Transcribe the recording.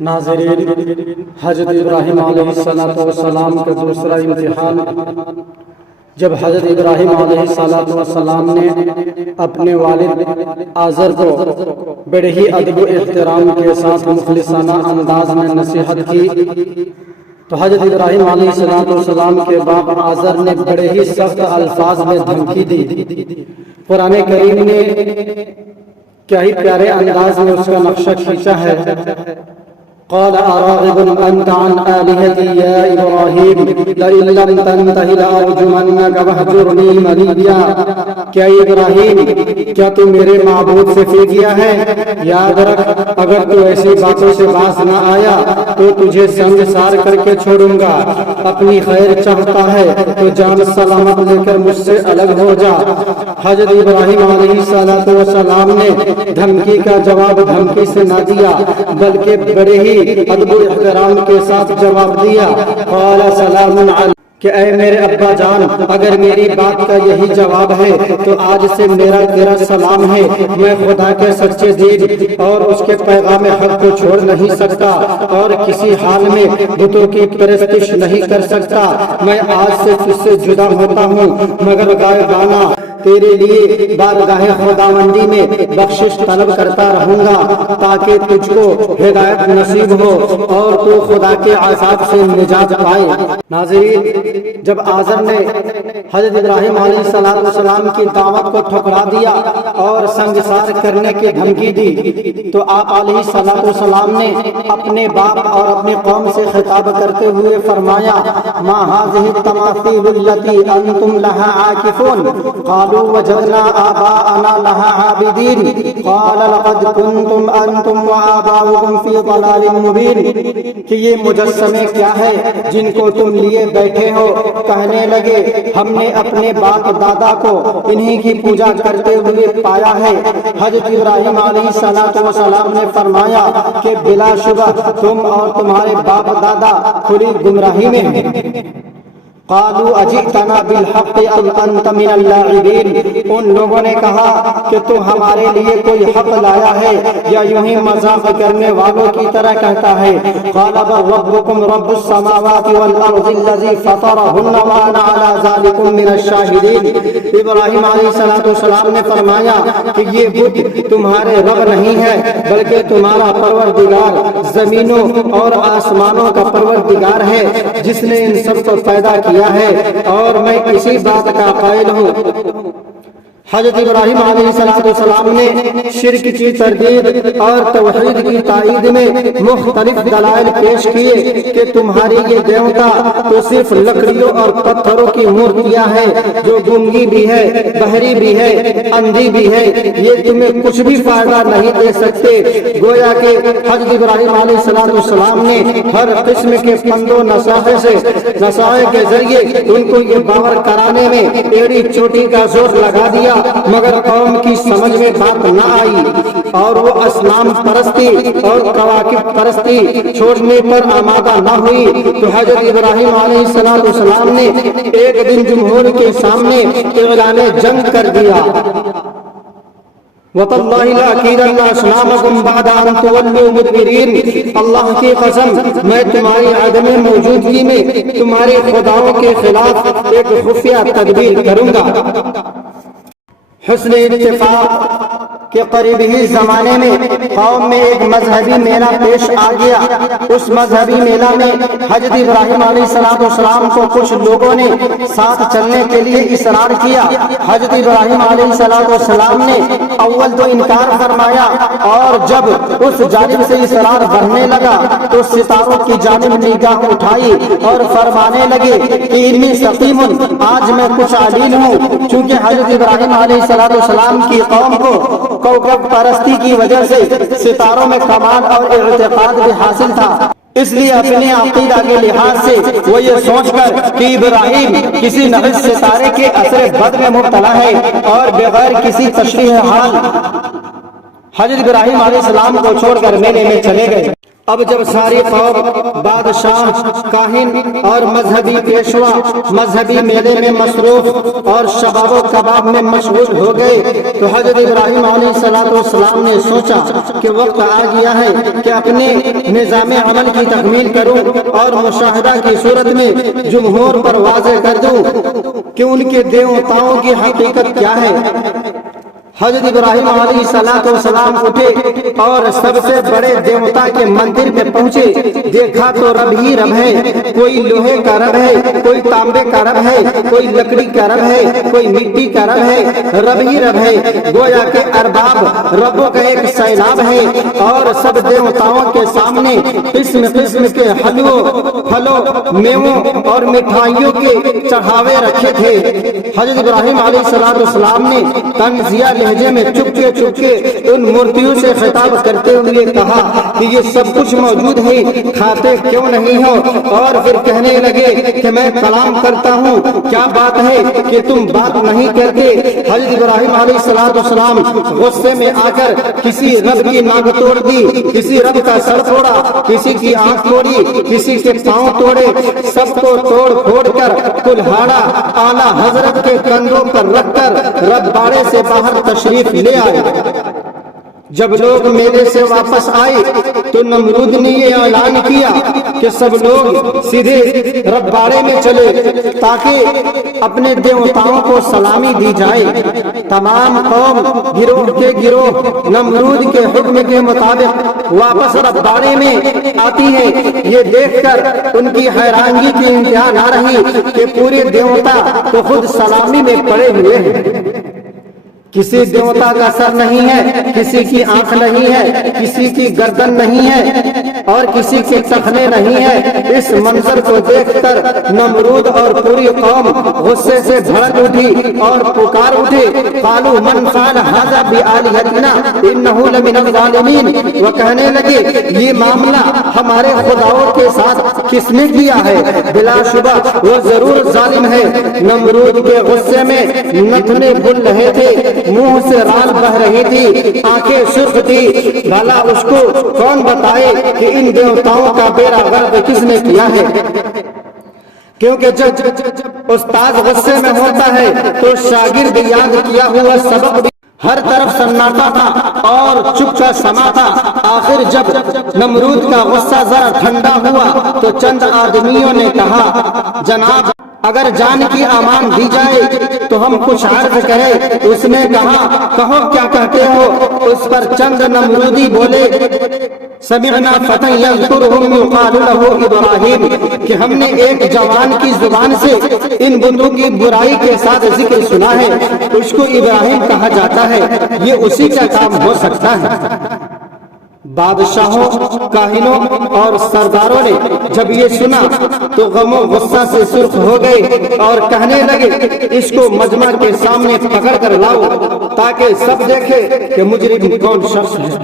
ناظرین، حضرت ابراہیم علیہ السلام کا دوسرا امتحان جب حضرت ابراہیم علیہ السلام نے اپنے والد آزر کو بڑے ہی ادب و احترام کے ساتھ مخلصانہ انداز میں نصیحت کی تو حضرت ابراہیم علیہ السلام کے باپ آزر نے بڑے ہی سخت الفاظ میں دھمکی دی۔ قرآن کریم نے کیا ہی پیارے انداز میں اس کا نقشہ کھینچا ہے۔ قال اراغب انت عن آلهتي يا ابراہیم لئن لم تنته لارجمنك واہجرنی ملیا۔ کیا ابراہیم، کیا تو میرے معبود سے پھر گیا ہے؟ یاد رکھ، اگر تو ایسی باتوں سے باز نہ آیا تو تجھے سنگسار کر کے چھوڑوں گا۔ اپنی خیر چاہتا ہے تو جان سلامت لے کر مجھ سے الگ ہو جا۔ حضرت ابراہیم علیہ السلام نے دھمکی کا جواب دھمکی سے نہ دیا، بلکہ بڑے ہی ادب و احترام کے ساتھ جواب دیا۔ قال سلام علیکم، کہ اے میرے ابا جان، اگر میری بات کا یہی جواب ہے تو آج سے میرا تیرا سلام ہے۔ میں خدا کے سچے دین اور اس کے پیغام حق کو چھوڑ نہیں سکتا اور کسی حال میں بتوں کی پرستش نہیں کر سکتا۔ میں آج سے تجھ سے جدا ہوتا ہوں، مگر غائبانہ تیرے لیے بارگاہ خداوندی میں بخشش طلب کرتا رہوں گا تاکہ تجھ کو ہدایت نصیب ہو اور تو خدا کے عذاب سے نجات پائے۔ ناظرین، جب آزر نے حضرت ابراہیم علیہ السلام کی دعوت کو ٹھکرا دیا اور سنگسار کرنے کی دھمکی دی تو آپ علیہ السلام نے اپنے باپ اور اپنی قوم سے خطاب کرتے ہوئے فرمایا، ما هذه التماثيل التي انتم لها عاكفون؟ قالوا وجدنا آباءنا لها عابدين قال لقد كنتم انتم وآباؤكم في ضلال مبين۔ کہ یہ مجسمے کیا ہے جن کو تم لیے بیٹھے ہو؟ کہنے لگے، ہم نے اپنے باپ دادا کو انہی کی پوجا کرتے ہوئے پایا ہے۔ حضرت ابراہیم علیہ السلام نے فرمایا کہ بلا شبہ تم اور تمہارے باپ دادا کھلی گمراہی میں ہیں۔ قالوا اجئتنا بالحق ام انت من اللاعبین۔ ان لوگوں نے کہا کہ تو ہمارے لیے کوئی حق لایا ہے یا یوں ہی مذاق کرنے والوں کی طرح کہتا ہے۔ قال بل ربکم رب السماوات والارض الذی فطرهن وانا علی ذلکم من الشاہدین۔ ابراہیم علیہ السلام نے فرمایا کہ یہ بت تمہارے رب نہیں ہے بلکہ تمہارا پروردگار زمینوں اور آسمانوں کا پروردگار ہے جس نے ان سب کو پیدا کیا ہے اور میں اسی بات کا قائل ہوں۔ حضرت ابراہیم علیہ السلام نے شرک کی تردید اور توحید کی تائید میں مختلف دلائل پیش کیے کہ تمہاری یہ دیوتا تو صرف لکڑیوں اور پتھروں کی مورتیاں ہے جو گونگی بھی ہے، بہری بھی ہے، اندھی بھی ہے، یہ تمہیں کچھ بھی فائدہ نہیں دے سکتے۔ گویا کہ حضرت ابراہیم علیہ السلام نے ہر قسم کے پند و نصائح کے ذریعے ان کو یہ باور کرانے میں ایڑی چوٹی کا زور لگا دیا، مگر قوم کی سمجھ میں بات نہ آئی اور وہ اصنام پرستی اور کواکب پرستی چھوڑنے پر آمادہ نہ ہوئی تو حضرت ابراہیم علیہ السلام نے ایک دن جمہور کے سامنے اعلان جنگ کر دیا۔ وَتَاللَّهِ لَأَكِيدَنَّ أَصْنَامَكُمْ بَعْدَ أَن تُوَلُّوا مُدْبِرِينَ۔ اللہ کی قسم، میں تمہاری عدم موجودگی میں تمہارے خداؤں کے خلاف ایک خفیہ تدبیر کروں گا۔ حسن اتفاق کے قریب ہی زمانے میں قوم میں ایک مذہبی میلہ پیش آ گیا۔ اس مذہبی میلہ میں حضرت ابراہیم علیہ السلام کو کچھ لوگوں نے ساتھ چلنے کے لیے اصرار کیا۔ حضرت ابراہیم علیہ السلام نے اول تو انکار فرمایا اور جب اس جانب سے اصرار بڑھنے لگا تو ستاروں کی جانب نگاہ اٹھائی اور فرمانے لگے کہ انی سقیم، آج میں کچھ علیل ہوں۔ چونکہ حضرت ابراہیم علیہ السلام کی قوم کو کوكب پرستی کی وجہ سے ستاروں میں کمال اور اعتقاد بھی حاصل تھا، اس لیے اپنے عقیدہ کے لحاظ سے وہ یہ سوچ کر کہ ابراہیم کسی نحس ستارے کے اثر بد میں مبتلا ہے اور بغیر کسی تشریح حال حضرت ابراہیم علیہ السلام کو چھوڑ کر میلے میں چلے گئے۔ اب جب ساری قوم، بادشاہ، کاہن اور مذہبی پیشوا مذہبی میلے میں مصروف اور شباب و کباب میں مشغول ہو گئے تو حضرت ابراہیم علیہ السلام نے سوچا کہ وقت آ گیا ہے کہ اپنے نظام عمل کی تکمیل کروں اور مشاہدہ کی صورت میں جمہور پر واضح کر دوں کہ ان کے دیوتاؤں کی حقیقت کیا ہے۔ حضرت ابراہیم علیہ السلام اٹھے اور سب سے بڑے دیوتا کے مندر میں پہنچے۔ دیکھا تو رب ہی رب ہے، کوئی لوہے کا رب ہے، کوئی تانبے کا رب ہے، کوئی لکڑی کا رب ہے، کوئی مٹی کا رب ہے، رب ہی رب ہے۔ گویا کہ ارباب ربوں کا ایک سیلاب ہے اور سب دیوتاؤں کے سامنے قسم قسم کے پھلوں، میووں اور مٹھائیوں کے چڑھاوے رکھے تھے۔ حضرت ابراہیم علیہ السلام نے طنزیہ لہجے میں چپکے ان مورتیوں سے خطاب کرتے ہوئے کہا کہ یہ سب کچھ موجود ہے، کھاتے کیوں نہیں ہو؟ اور پھر کہنے لگے کہ میں کلام کرتا ہوں، کیا بات ہے کہ تم بات نہیں کرتے؟ حضرت ابراہیم علیہ السلام غصے میں آ کر کسی رب کی ناک توڑ دی، کسی رب کا سر توڑا، کسی کی آنکھ توڑی، کسی کے پاؤں توڑے، سب کو توڑ پھوڑ کر کلہاڑا اعلیٰ حضرت کے کندھوں پر رکھ کر رب باڑے سے باہر تشریف لے آئے۔ جب لوگ میلے سے واپس آئے تو نمرود نے یہ اعلان کیا کہ سب لوگ سیدھے رب باڑے میں چلے تاکہ اپنے دیوتاؤں کو سلامی دی جائے۔ تمام قوم گروہ کے گروہ نمرود کے حکم کے مطابق واپس رب باڑے میں آتی ہے۔ یہ دیکھ کر ان کی حیرانگی کی انتہا نہ رہی کہ پورے دیوتا تو خود سلامی میں پڑے ہوئے ہیں۔ کسی دیوتا کا سر نہیں ہے، کسی کی آنکھ نہیں ہے، کسی کی گردن نہیں ہے اور کسی کے ٹخنے نہیں ہے۔ اس منظر کو دیکھ کر نمرود اور پوری قوم غصے سے بھڑک اٹھی اور پکار اٹھے، قالوا من فعل هذا بآلهتنا انه لمن الظالمین۔ وہ کہنے لگے یہ معاملہ ہمارے خداؤں کے ساتھ کس نے کیا ہے؟ بلا شبہ وہ ضرور ظالم ہے۔ نمرود کے غصے میں نتنے بھول رہے تھے، منہ سے رال بہ رہی تھی، آنکھیں سرخ تھی۔ بھلا اس کو کون بتائے کہ ان دیوتاؤں کا بیڑا غرق کس نے کیا ہے؟ کیونکہ جب استاد غصے میں ہوتا ہے تو شاگرد یاد کیا ہوا سبق بھی ہر طرف سناٹا تھا اور چپ کا سما تھا۔ آخر جب نمرود کا غصہ ذرا ٹھنڈا ہوا تو چند آدمیوں نے کہا، جناب اگر جان کی امان دی جائے تو ہم کچھ عرض کریں۔ اس نے کہا، کہو کیا کہتے ہو؟ اس پر چند نمرودی بولے، سمعنا فتى يذكرهم يقال له ابراہیم، کہ ہم نے ایک جوان کی زبان سے ان بتوں کی برائی کے ساتھ ذکر سنا ہے، اس کو ابراہیم کہا جاتا ہے، یہ اسی کا کام ہو سکتا ہے۔ بادشاہوں، کاہنوں اور سرداروں نے جب یہ سنا تو غم و غصہ سے سرخ ہو گئے اور کہنے لگے، اس کو مجمع کے سامنے پکڑ کر لاؤ تاکہ سب دیکھے کہ مجرم کون شخص ہے۔